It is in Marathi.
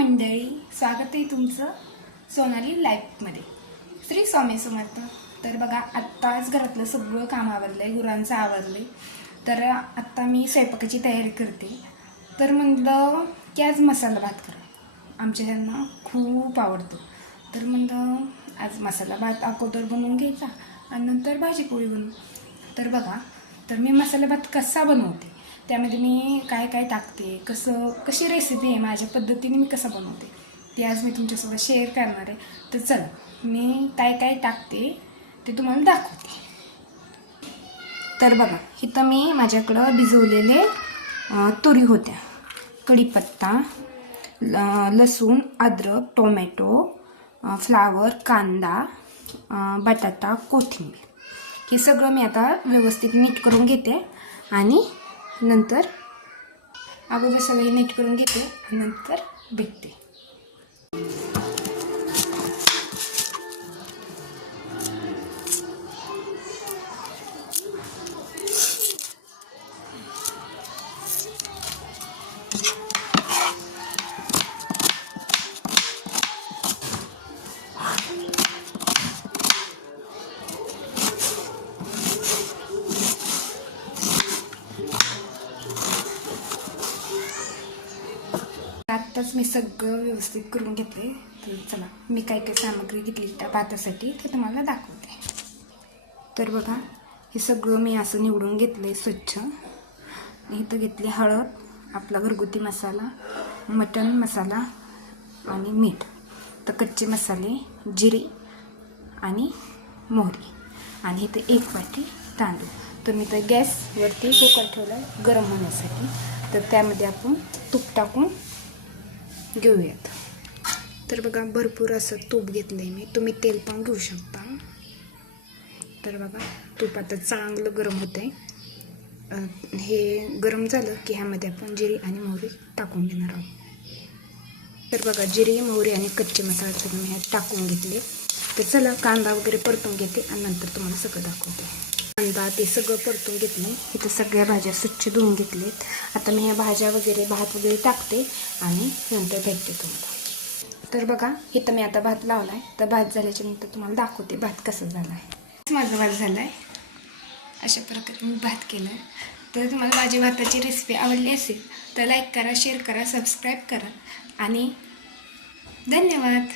मंडळी, स्वागत आहे तुमचं सोनाली लाईफमध्ये. श्री स्वामी समर्थ. तर बघा, आत्ताच घरातलं सगळं काम आवरलं आहे, गुरांचं आवरलं आहे. तर आत्ता मी स्वयंपाकाची तयारी करते. तर म्हणलं की आज मसाला भात करा, आमच्या ह्यांना खूप आवडतो. तर म्हणलं आज मसाला भात अगोदर बनवून घ्यायचा आणि नंतर भाजी पोळी बनवू. तर बघा, तर मी मसाला भात कसा बनवते, त्यामध्ये मी काय काय टाकते, कशी रेसिपी आहे, माझ्या पद्धतीने मी कसं बनवते ते आज मी तुमच्यासोबत शेअर करणार आहे. तर चला, मी काय काय टाकते ते तुम्हाला दाखवते. तर बघा, इथं मी माझ्याकडं भिजवलेले तुरी होत्या, कढीपत्ता, लसूण, अद्रक, टोमॅटो, फ्लावर, कांदा, बटाटा, कोथिंबीर, हे सगळं मी आता व्यवस्थित नीट करून घेते आणि नंतर अगोदर सगळे नीट करून घेते आणि नंतर भेटते. आत्ताच मी सगळं व्यवस्थित करून घेतले. तर चला, मी काय काय सामग्री घेतली त्या भातासाठी ते तुम्हाला दाखवते. तर बघा, हे सगळं मी असं निवडून घेतलं आहे स्वच्छ. इथं घेतली हळद, आपला घरगुती मसाला, मटण मसाला आणि मीठ, तर कच्चे मसाले, जिरे आणि मोहरी, आणि इथं 1 वाटी तांदूळ. तर मी तर गॅसवरती कुकर ठेवला आहे गरम होण्यासाठी. तर त्यामध्ये आपण तूप टाकून घेऊयात. तर बघा, भरपूर असं तूप घेतलं आहे मी, तुम्ही तेल पण घेऊ शकता. तर बघा, तूप आता चांगलं गरम होतं आहे. हे गरम झालं की ह्यामध्ये आपण जिरे आणि मोहरी टाकून घेणार आहोत. तर बघा, जिरे, मोहरी आणि कच्चे मसाले सगळं मी ह्यात टाकून घेतले. तर चला, कांदा वगैरे परतून घेते आणि नंतर तुम्हाला सगळं दाखवते. कांदा ते सगळं परतून घेतले. इथं सगळ्या भाज्या स्वच्छ धुवून घेतलेत. आता मी ह्या भाज्या वगैरे, भात वगैरे टाकते आणि नंतर भेटते तुम्हाला. तर बघा, इथं मी आता भात लावला आहे. तर भात झाल्याच्या नंतर तुम्हाला दाखवते भात कसं झाला आहे. माझा भात झाला आहे, अशा प्रकारे मी भात केला आहे. तर तुम्हाला माझी भाताची रेसिपी आवडली असेल तर लाईक करा, शेअर करा, सबस्क्राईब करा आणि धन्यवाद.